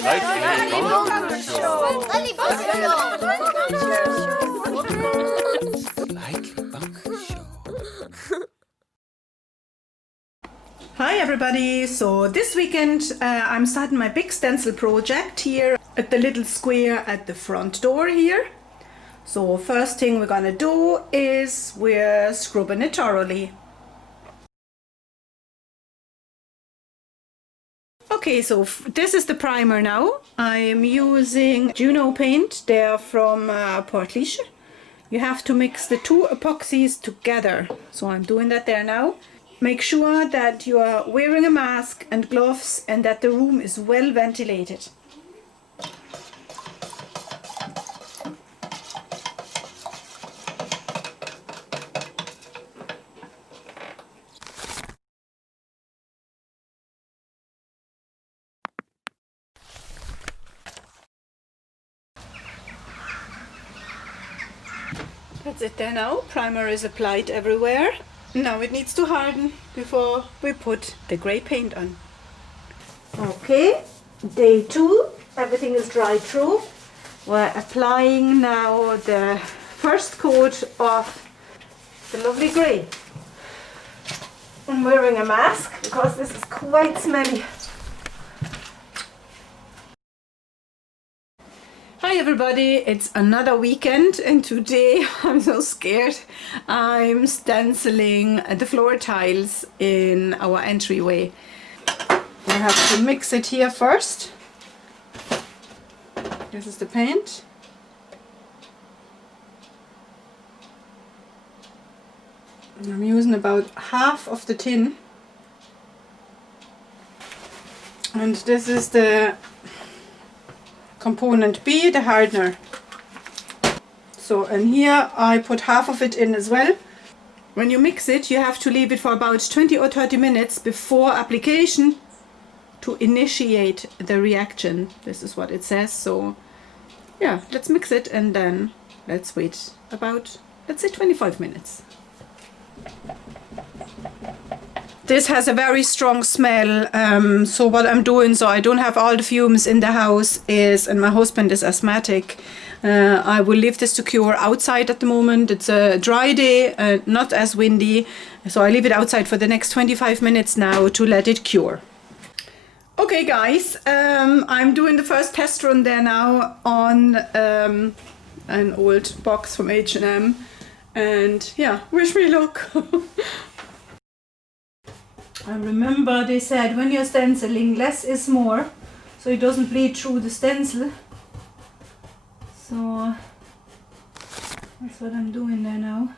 Hi everybody! So this weekend I'm starting my big stencil project here at the little square at the front door here. So first thing we're gonna do is we're scrubbing it thoroughly. Okay, so this is the primer now. I'm using Juno paint. They're from Portlaoise. You have to mix the two epoxies together. So I'm doing that there now. Make sure that you are wearing a mask and gloves and that the room is well ventilated. That's it there now. Primer is applied everywhere. Now it needs to harden before we put the grey paint on. Okay, day 2. Everything is dried through. We're applying now the first coat of the lovely grey. I'm wearing a mask because this is quite smelly. Hi everybody, it's another weekend and today I'm so scared. I'm stenciling the floor tiles in our entryway. I have to mix it here first. This is the paint. I'm using about half of the tin. And this is the component B, the hardener. So and here I put half of it in as well. When you mix it, you have to leave it for about 20 or 30 minutes before application to initiate the reaction. This is what it says. So yeah, let's mix it and then let's wait about, let's say, 25 minutes. This has a very strong smell, so what I'm doing, so I don't have all the fumes in the house, is, and my husband is asthmatic, I will leave this to cure outside at the moment. It's a dry day, not as windy, so I leave it outside for the next 25 minutes now to let it cure. Okay guys, I'm doing the first test run there now on an old box from H&M, and yeah, wish me luck. I remember they said when you're stenciling, less is more, so it doesn't bleed through the stencil. So that's what I'm doing there now.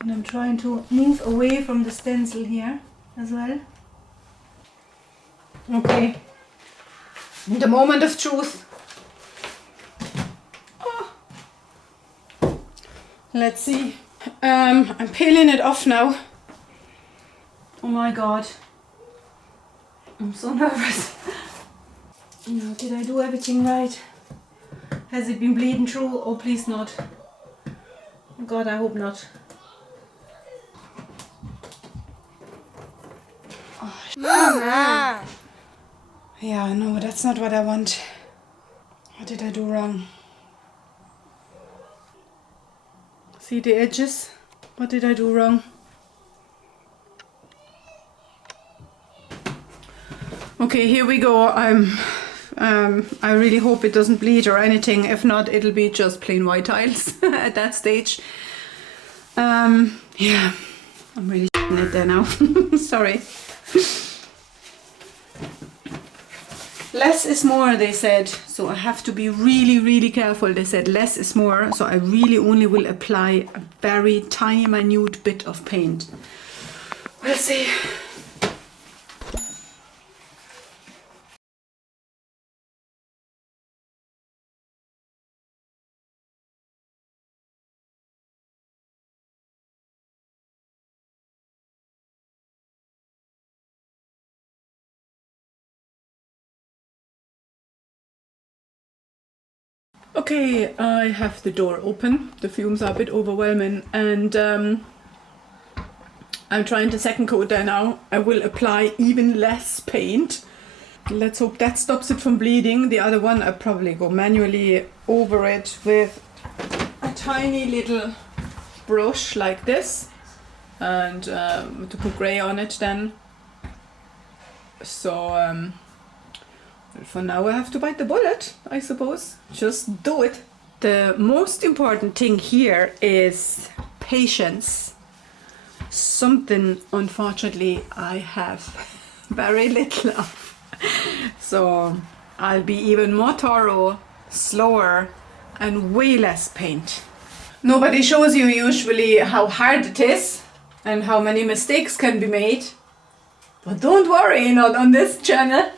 And I'm trying to move away from the stencil here as well. Okay, in the moment of truth. Oh. Let's see. I'm peeling it off now. Oh my god, I'm so nervous. No, did I do everything right? Has it been bleeding through? Oh, please not. Oh god, I hope not. Oh, Mama! Yeah, no, that's not what I want. What did I do wrong? See the edges? What did I do wrong? Okay, here we go. I really hope it doesn't bleed or anything. If not, it'll be just plain white tiles at that stage. Yeah, I'm really in it there now. Sorry. Less is more, they said. So I have to be really, really careful. They said less is more. So I really only will apply a very tiny, minute bit of paint. We'll see. Okay, I have the door open. The fumes are a bit overwhelming, and I'm trying to second coat there now. I will apply even less paint Let's hope that stops it from bleeding. The other one I probably go manually over it with a tiny little brush like this, and to put grey on it then. So for now I have to bite the bullet, I suppose. Just do it. The most important thing here is patience. Something, unfortunately, I have very little of. So I'll be even more thorough, slower, and way less paint. Nobody shows you usually how hard it is and how many mistakes can be made. But don't worry, not on this channel.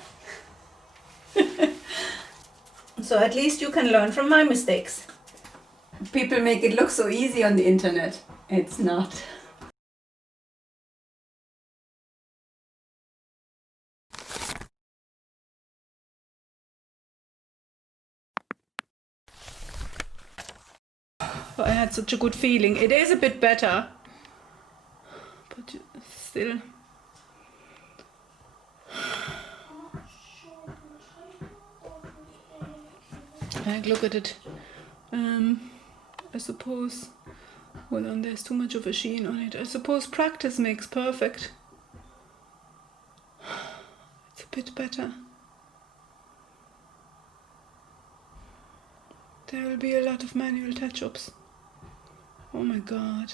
So at least you can learn from my mistakes. People make it look so easy on the internet. It's not. I had such a good feeling. It is a bit better, but still. Look at it. I suppose, hold on, there's too much of a sheen on it. I suppose practice makes perfect. It's a bit better. There will be a lot of manual touch-ups. Oh my god.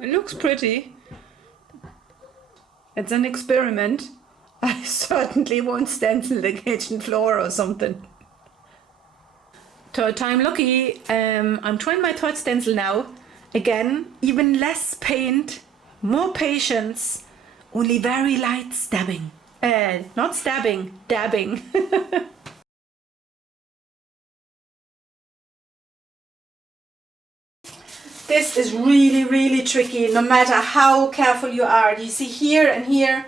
It looks pretty. It's an experiment. I certainly won't stencil the kitchen floor or something. Third time lucky. I'm trying my third stencil now. Again, even less paint, more patience, only very light stabbing. Not stabbing, dabbing. This is really, really tricky, no matter how careful you are. You see here and here.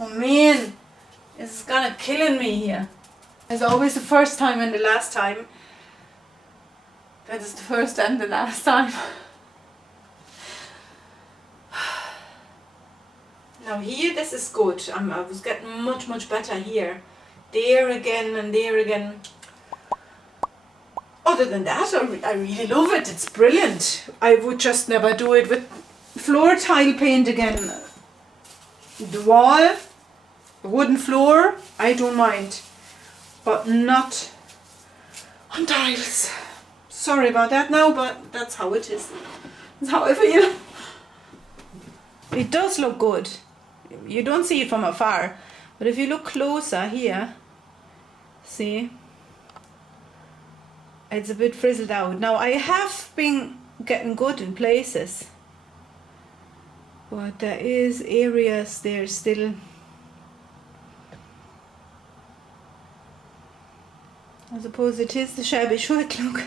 Oh man, this is gonna killing me here. It's always the first time and the last time. That is the first and the last time. Now here, this is good. I was getting much better here. There again and there again. Other than that, I really love it. It's brilliant. I would just never do it with floor tile paint again. The wall, the wooden floor, I don't mind. But not on tiles. Sorry about that now, but that's how it is. That's how I feel. It does look good. You don't see it from afar. But if you look closer here, see? It's a bit frizzled out. Now I have been getting good in places, but there is areas there still. I suppose it is the shabby chic look.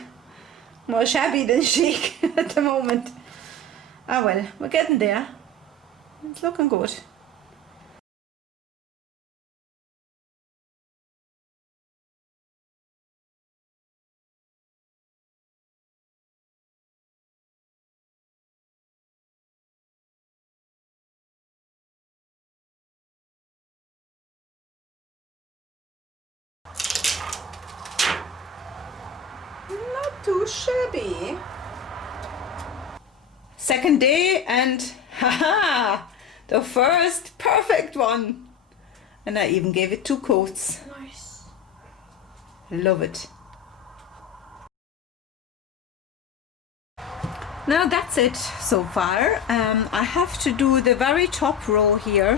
More shabby than chic at the moment. Ah well, we're getting there. It's looking good. Too shabby. Second day and haha, the first perfect one. And I even gave it 2 coats. Nice. Love it. Now that's it so far. I have to do the very top row here,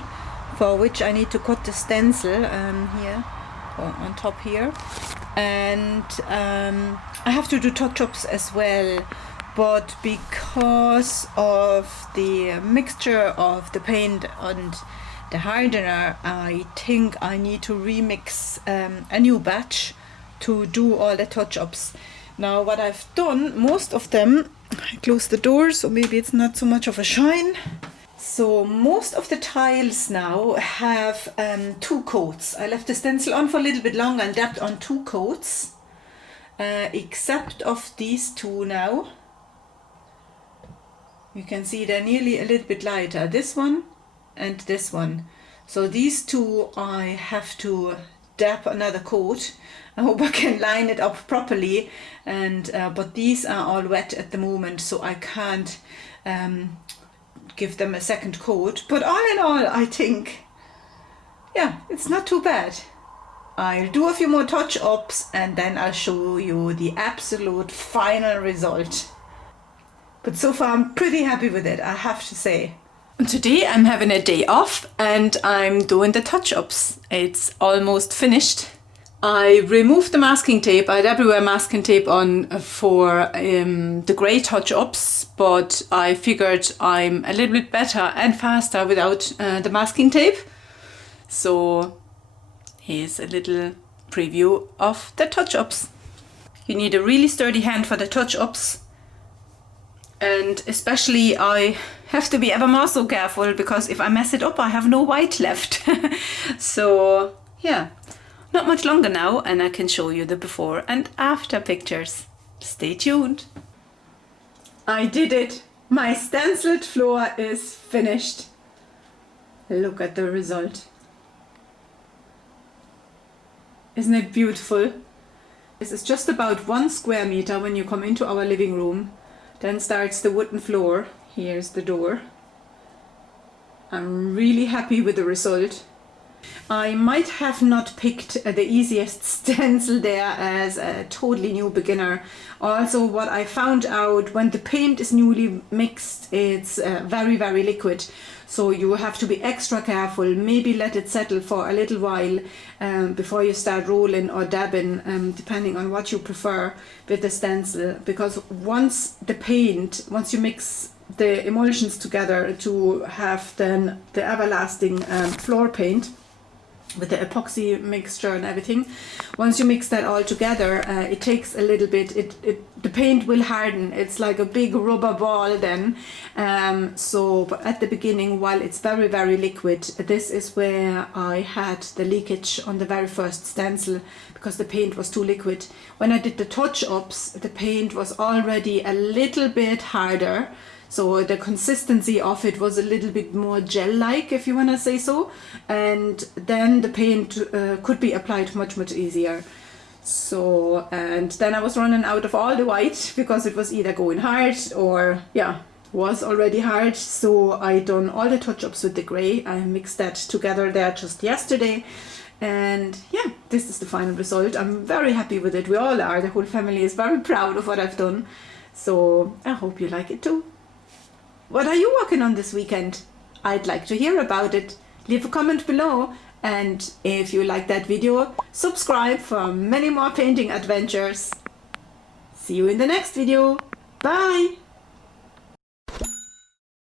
for which I need to cut the stencil here, on top here. And I have to do touch-ups as well, but because of the mixture of the paint and the hardener, I think I need to remix a new batch to do all the touch-ups. Now what I've done, most of them, I close the door so maybe it's not so much of a shine. So most of the tiles now have 2 coats. I left the stencil on for a little bit longer and dabbed on 2 coats. Except of these 2 now. You can see they're nearly a little bit lighter. This one and this one. So these two I have to dab another coat. I hope I can line it up properly, and but these are all wet at the moment, so I can't give them a second coat. But all in all, I think, yeah, it's not too bad. I'll do a few more touch-ups and then I'll show you the absolute final result. But so far I'm pretty happy with it, I have to say. Today I'm having a day off and I'm doing the touch-ups. It's almost finished. I removed the masking tape. I had everywhere masking tape on for the grey touch-ups, but I figured I'm a little bit better and faster without the masking tape. So here's a little preview of the touch-ups. You need a really sturdy hand for the touch-ups, and especially I have to be ever more so careful because if I mess it up I have no white left. So yeah, not much longer now and I can show you the before and after pictures. Stay tuned. I did it! My stenciled floor is finished. Look at the result. Isn't it beautiful? This is just about 1 square meter when you come into our living room. Then starts the wooden floor. Here's the door. I'm really happy with the result. I might have not picked the easiest stencil there as a totally new beginner. Also, what I found out, when the paint is newly mixed, it's very, very liquid. So you have to be extra careful, maybe let it settle for a little while before you start rolling or dabbing, depending on what you prefer with the stencil. Because once you mix the emulsions together to have then the everlasting floor paint, with the epoxy mixture and everything, once you mix that all together, it takes a little bit, the paint will harden. It's like a big rubber ball then. But at the beginning, while it's very, very liquid, this is where I had the leakage on the very first stencil because the paint was too liquid. When I did the touch-ups, the paint was already a little bit harder. So the consistency of it was a little bit more gel-like, if you want to say so. And then the paint could be applied much, much easier. So, and then I was running out of all the white because it was either going hard or, yeah, was already hard. So I done all the touch-ups with the grey. I mixed that together there just yesterday. And yeah, this is the final result. I'm very happy with it. We all are. The whole family is very proud of what I've done. So I hope you like it too. What are you working on this weekend? I'd like to hear about it. Leave a comment below, and if you like that video, subscribe for many more painting adventures. See you in the next video. Bye!